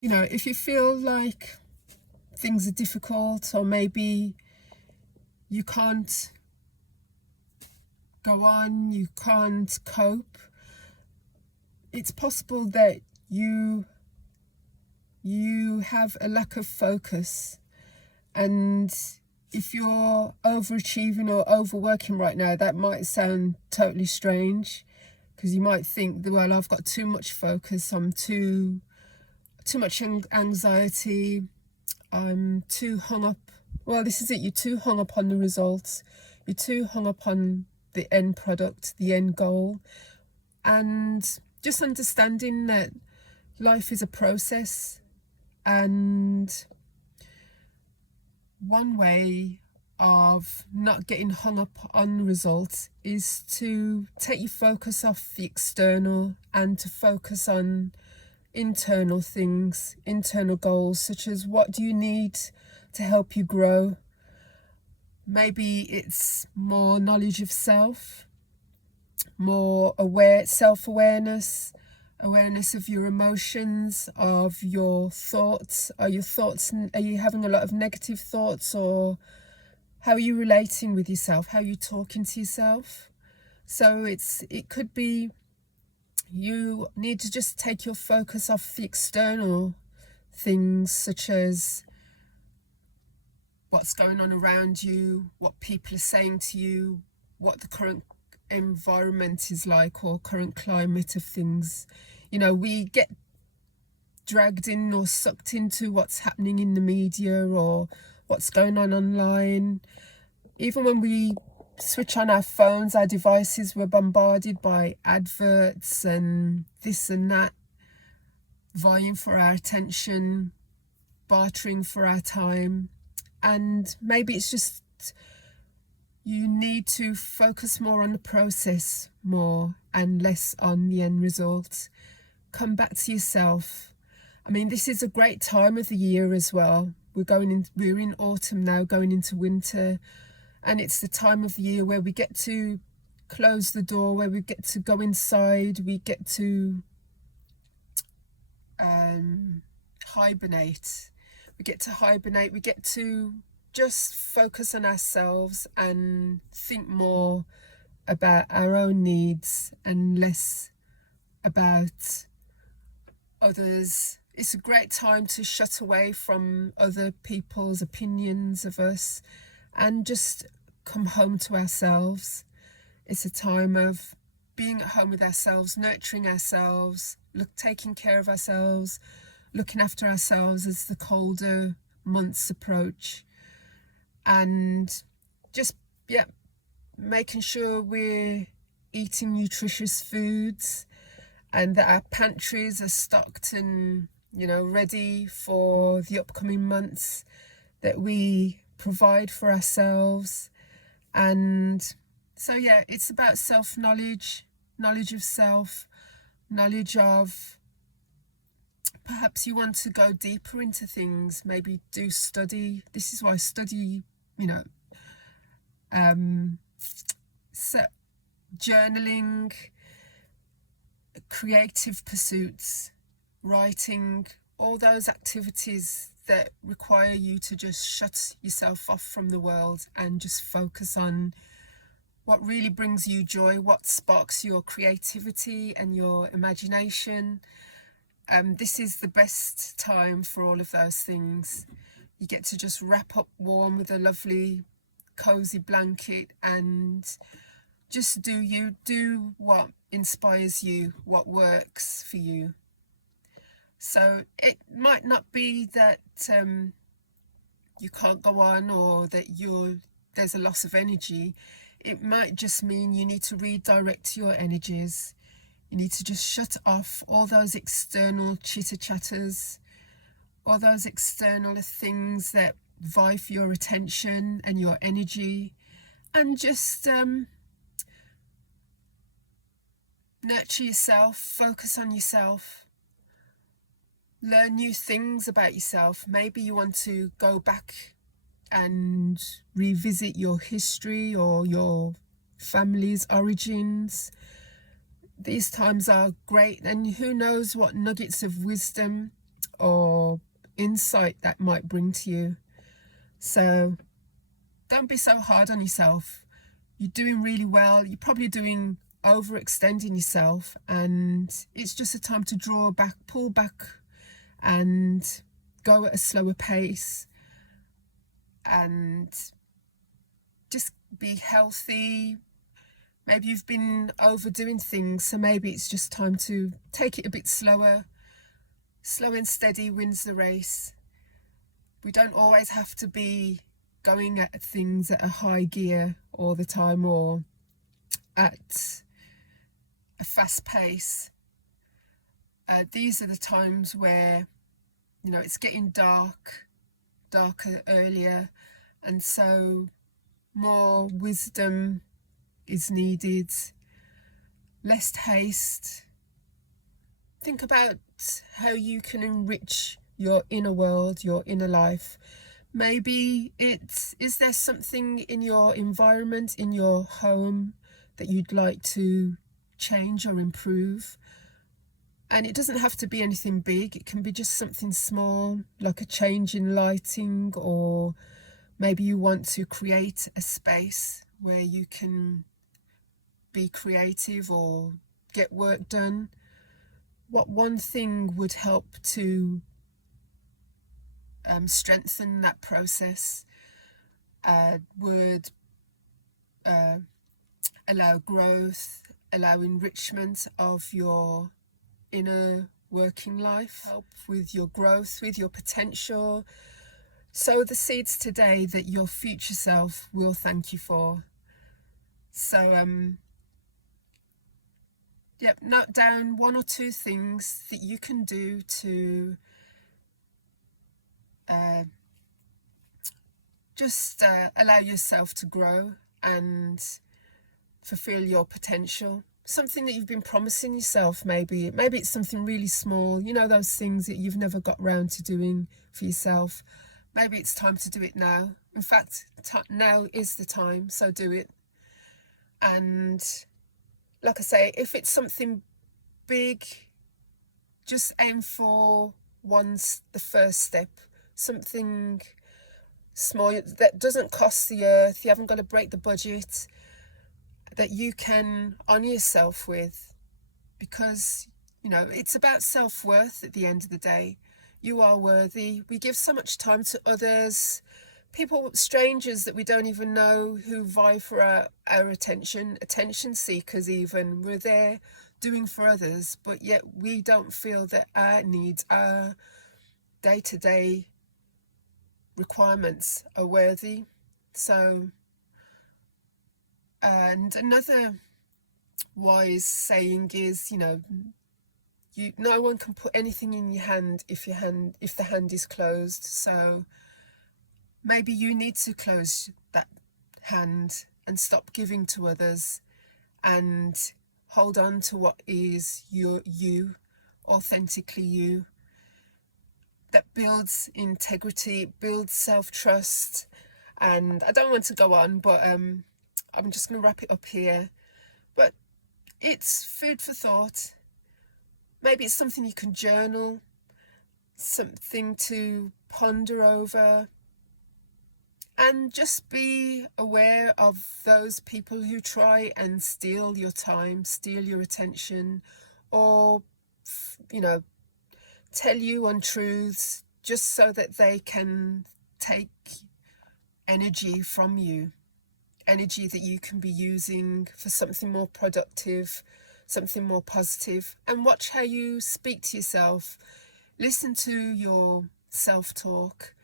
You know, if you feel like things are difficult, or maybe you can't go on, you can't cope, it's possible that you have a lack of focus. And if you're overachieving or overworking right now, that might sound totally strange, because you might think, well, I've got too much focus, I'm too much anxiety, I'm too hung up. Well, this is it, you're too hung up on the results, you're too hung up on the end product, the end goal. And just understanding that life is a process, and one way of not getting hung up on results is to take your focus off the external and to focus on internal things, internal goals, such as what do you need to help you grow. Maybe it's more knowledge of self, more self-awareness, awareness of your emotions, of your thoughts. Are you having a lot of negative thoughts, or how are you relating with yourself? How are you talking to yourself? So it could be you need to just take your focus off the external things, such as what's going on around you, what people are saying to you, what the current environment is like, or current climate of things. You know, we get dragged in or sucked into what's happening in the media or what's going on online. Even when we switch on our phones, our devices, we're bombarded by adverts and this and that, vying for our attention, bartering for our time. And maybe it's just you need to focus more on the process more and less on the end result. Come back to yourself. I mean, this is a great time of the year as well. We're in autumn now, going into winter, and it's the time of the year where we get to close the door, where we get to go inside, we get to hibernate. We get to just focus on ourselves and think more about our own needs and less about others. It's a great time to shut away from other people's opinions of us and just come home to ourselves. It's a time of being at home with ourselves, nurturing ourselves, taking care of ourselves, looking after ourselves as the colder months approach. And just, making sure we're eating nutritious foods and that our pantries are stocked and, ready for the upcoming months, that we provide for ourselves. And so, it's about self-knowledge, knowledge of self, knowledge of, perhaps you want to go deeper into things, maybe do study. This is why study, journaling, creative pursuits, writing, all those activities that require you to just shut yourself off from the world and just focus on what really brings you joy, what sparks your creativity and your imagination. This is the best time for all of those things. You get to just wrap up warm with a lovely cozy blanket and just do what inspires you, what works for you. So it might not be that you can't go on, or that there's a loss of energy. It might just mean you need to redirect your energies. You need to just shut off all those external chitter-chatters, all those external things that vie for your attention and your energy, and just nurture yourself, focus on yourself, learn new things about yourself. Maybe you want to go back and revisit your history or your family's origins. These times are great, and who knows what nuggets of wisdom or insight that might bring to you. So don't be so hard on yourself. You're doing really well. You're probably doing overextending yourself, and it's just a time to draw back, pull back, and go at a slower pace, and just be healthy. Maybe you've been overdoing things, so maybe it's just time to take it a bit slower. Slow and steady wins the race. We don't always have to be going at things at a high gear all the time, or at a fast pace. These are the times where, you know, it's getting darker earlier, and so more wisdom is needed, less haste. Think about how you can enrich your inner world, your inner life. Maybe is there something in your environment, in your home, that you'd like to change or improve? And it doesn't have to be anything big. It can be just something small, like a change in lighting, or maybe you want to create a space where you can be creative or get work done. What one thing would help to strengthen that process, would allow growth, allow enrichment of your inner working life, help with your growth, with your potential. Sow the seeds today that your future self will thank you for. So note down 1 or 2 things that you can do to just allow yourself to grow and fulfill your potential. Something that you've been promising yourself, maybe it's something really small, you know, those things that you've never got round to doing for yourself. Maybe it's time to do it now. In fact, now is the time, so do it. And like I say, if it's something big, just aim for the first step, something small that doesn't cost the earth. You haven't got to break the budget, that you can honour yourself with, because, you know, it's about self-worth at the end of the day. You are worthy. We give so much time to others, people, strangers that we don't even know, who vie for our attention seekers even. We're there doing for others, but yet we don't feel that our needs, our day-to-day requirements are worthy. So, and another wise saying is, you know, no one can put anything in your hand if the hand is closed. So maybe you need to close that hand and stop giving to others, and hold on to what is you, authentically you, that builds integrity, builds self-trust. And I don't want to go on, but I'm just going to wrap it up here. But it's food for thought. Maybe it's something you can journal, something to ponder over, and just be aware of those people who try and steal your time, steal your attention, or, you know, tell you untruths just so that they can take energy from you, energy that you can be using for something more productive, something more positive. And watch how you speak to yourself. Listen to your self-talk.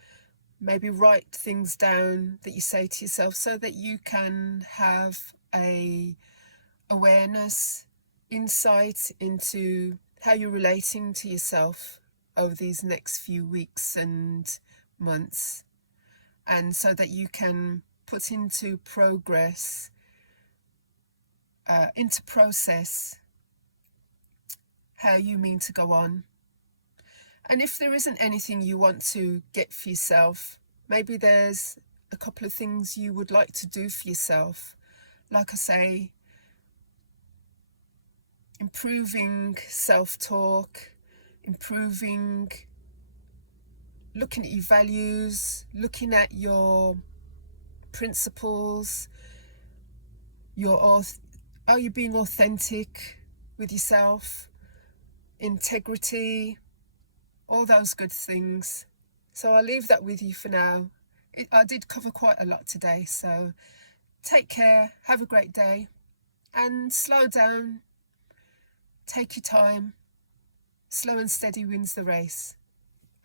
Maybe write things down that you say to yourself, so that you can have a awareness, insight into how you're relating to yourself over these next few weeks and months, and so that you can put into process how you mean to go on. And if there isn't anything you want to get for yourself, maybe there's a couple of things you would like to do for yourself. Like I say, improving self-talk, improving looking at your values, looking at your principles, are you being authentic with yourself, integrity, all those good things. So I'll leave that with you for now. I did cover quite a lot today, so take care, have a great day, and slow down, take your time. Slow and steady wins the race,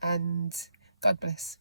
and God bless.